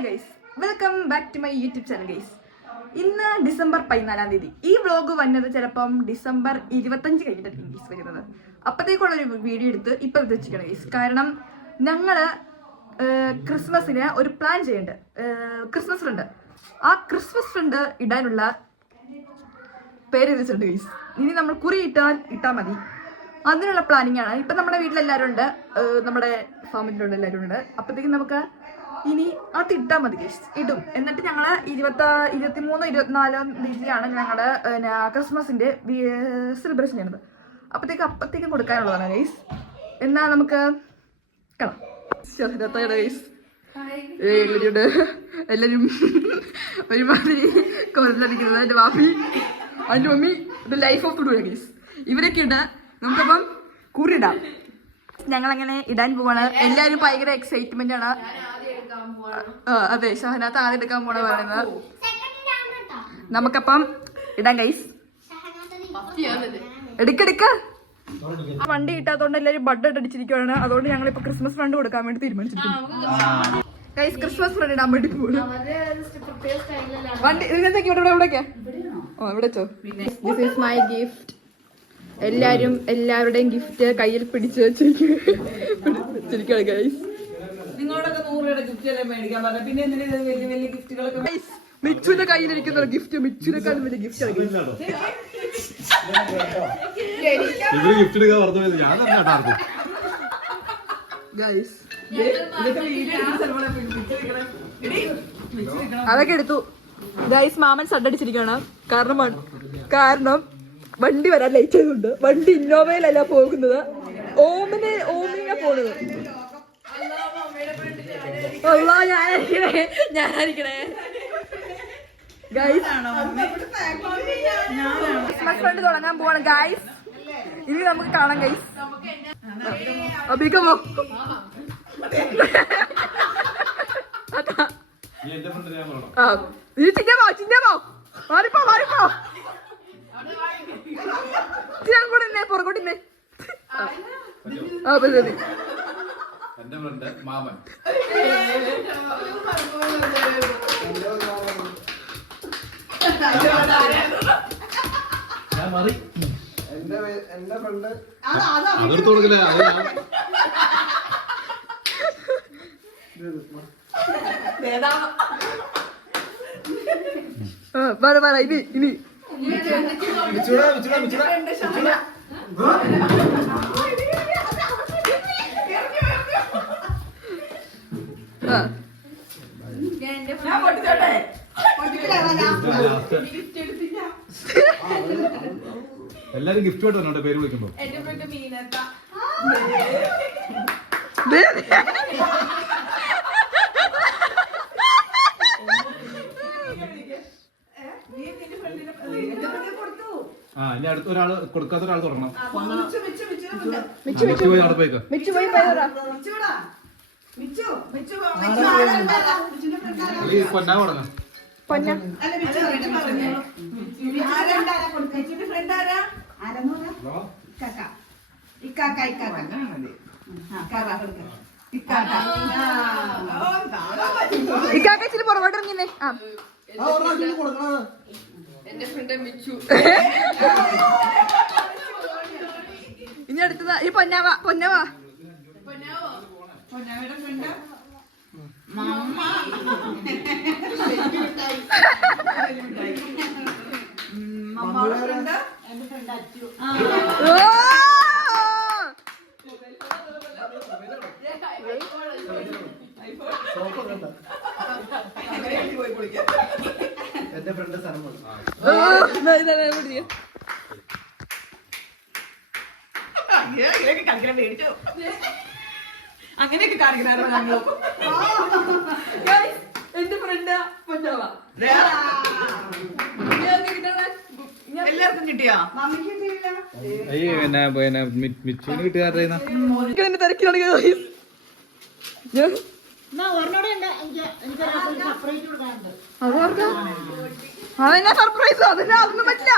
Hi guys, welcome back to my YouTube channel guys. ഇന്ന് December 14 ഈ vlog വന്നത് ചിലപ്പം ഡിസംബർ 25 കഴിഞ്ഞിട്ടായിരിക്കും ഗൈസ് വരുന്നത്. അപ്പോഴത്തേക്കുള്ളൊരു വീഡിയോ എടുത്ത് ഇപ്പം വെച്ചിരിക്കണം ഗൈസ്. കാരണം ഞങ്ങള് ക്രിസ്മസിന് ഒരു പ്ലാൻ ചെയ്യുന്നുണ്ട്. ക്രിസ്മസ് ഫ്രണ്ട്, ആ ക്രിസ്മസ് ഫ്രണ്ട് ഇടാനുള്ള പേര് വെച്ചിട്ടുണ്ട് ഗൈസ്. ഇനി നമ്മൾ കുറി ഇട്ടാൽ മതി, അതിനുള്ള പ്ലാനിങ് ആണ്. ഇപ്പം നമ്മുടെ വീട്ടിലെല്ലാവരും ഉണ്ട്, നമ്മുടെ ഫാമിലിയിലുള്ള എല്ലാവരും ഉണ്ട്. അപ്പോഴത്തേക്കും നമുക്ക് ഇനി അത് ഇട്ടാൽ മതി ഗൈസ്, ഇടും. എന്നിട്ട് ഞങ്ങൾ 23, 24 തീയതിയാണ് ഞങ്ങളുടെ ക്രിസ്മസിന്റെ സെലിബ്രേഷൻ ചെയ്യുന്നത്. അപ്പത്തേക്കും കൊടുക്കാനുള്ളതാണ് ഗൈസ്. എന്നാ നമുക്ക് കാണാം. ഗൈസ് എല്ലാവരും ഒരുമാതിരി കൊല്ലടിക്കുന്നത്. എൻ്റെ വാപ്പി, എൻ്റെ മമ്മി, ഇത് ലൈഫ് ഓഫ് ടു ഗൈസ്. ഇവരൊക്കെ ഇടാൻ നമുക്കപ്പം കുറിയിടാം. ഞങ്ങളങ്ങനെ ഇടാൻ പോവാണ്. എല്ലാവരും ഭയങ്കര എക്സൈറ്റ്മെന്റ് ആണ്. അതെ, ഷഹനാത്ത് ആദ്യം എടുക്കാൻ പോണ പറയുന്നത്. നമുക്കപ്പം ഇടാം ഗൈസ്. എടുക്കെടുക്ക. വണ്ടി കിട്ടാത്തോണ്ട് എല്ലാവരും ബഡ് അടിച്ചിരിക്കുകയാണ്. അതുകൊണ്ട് ഞങ്ങളിപ്പോ ക്രിസ്മസ് ഫണ്ട് കൊടുക്കാൻ വേണ്ടി തീരുമാനിച്ചിരിക്കുന്നു ഗൈസ്. ക്രിസ്മസ് ഫണ്ട് ഇടാൻ വേണ്ടി പോകുന്നു. വണ്ടി ഇവിടേക്കാ ഇവിടെ വെച്ചോ. This is my gift. എല്ലാവരുടെയും ഗിഫ്റ്റ് കയ്യിൽ പിടിച്ച് വെച്ചിരിക്കുകയാണ് ഗൈസ്. നിങ്ങളോടൊക്കെ 100 രൂപയുടെ ഗിഫ്റ്റ് അല്ലേ മേടിക്കാൻ പറഞ്ഞത്, പിന്നെ എന്തിനാ വലിയ വലിയ ഗിഫ്റ്റുകളൊക്കെ? മിച്ചുവിന്റെ കയ്യിലിരിക്കുന്ന ഗിഫ്റ്റ് മിച്ചുവിനെക്കാളും വലിയ ഗിഫ്റ്റ് ആണ് ഗൈസ്. അതൊക്കെ എടുത്തു ഗൈസ്. മാമൻ സഡടിച്ചിരിക്കുകയാണ്. കാരണം വണ്ടി വരാൻ ലേറ്റ് ആയതുകൊണ്ട്. വണ്ടി ഇന്നോവയിലല്ല പോകുന്നത്, ഓമിനാ പോകുന്നത്. ഞാനായിരിക്കണേ ഗൈസ്. ക്രിസ്മസ് ഫ്രണ്ട് തുടങ്ങാൻ പോവാണ് ഗൈസ്. ഇനി നമുക്ക് കാണാം ഗൈസ്. അഭികമോ ചിന്നമോ മാറിപ്പോ കൂടെ പുറകോട്ടിന്നെ. എന്റെ ഫ്രണ്ട് മാമൻ. അതെടുത്ത് കൊടുക്കില്ല. ഇനി എല്ലാരും ഗിഫ്റ്റ് ആയിട്ട് പേര് വിളിക്കുമ്പോ. ഇനി അടുത്ത ഒരാള് കൊടുക്കാത്ത ഒരാൾ തുടങ്ങണം. പോയി അവിടെ പോയിക്കോ. പൊന്നാ തുടങ്ങാം. ഇക്കാച്ചിരി പുറകോട്ടിറങ്ങിന്നെ. ഇനി അടുത്തതാ ഈ പൊന്നാവാ. എന്റെ ഫ്രണ്ട് സ്ഥലം അങ്ങനെയൊക്കെ കാണിക്കണോ ഞങ്ങൾ? എന്റെ ഫ്രണ്ട് പൊന്നാവാ. എല്ലാവർക്കും കിട്ടിയോ? മിച്ചുവിന് കിട്ടുകാരുടെ തിരക്കിലാണ്. അതെന്നാ സർപ്രൈസ്? അതൊന്നും പറ്റില്ല.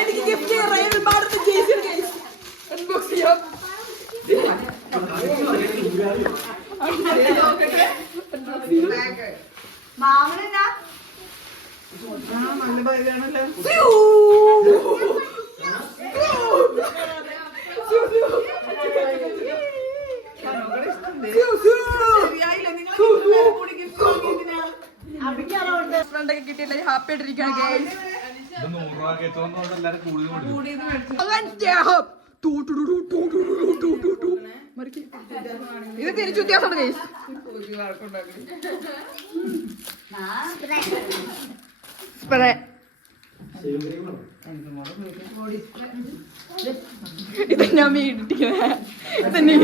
എനിക്ക് ഗിഫ്റ്റ് റയൽ മാർട്ട് അൺബോക്സ് ചെയ്യാം. മാമനെന്നാ നല്ല ഭാര്യയാണല്ലോ. ഫ്രണ്ടൊക്കെ കിട്ടിയില്ല, ഹാപ്പി ആയിട്ടിരിക്കുകയാണ് ഗൈസ്. ഇത് 100 രൂപ കേട്ടോണ്ട് എല്ലാരും കൂടുതൽ ഇത് തിരിച്ചു വ്യത്യാസമാണ് ഗൈസ്. സ്പ്രേ ഇത് ഞാൻ ഇട്ടിരിക്കുന്നത്. ഇതന്നെ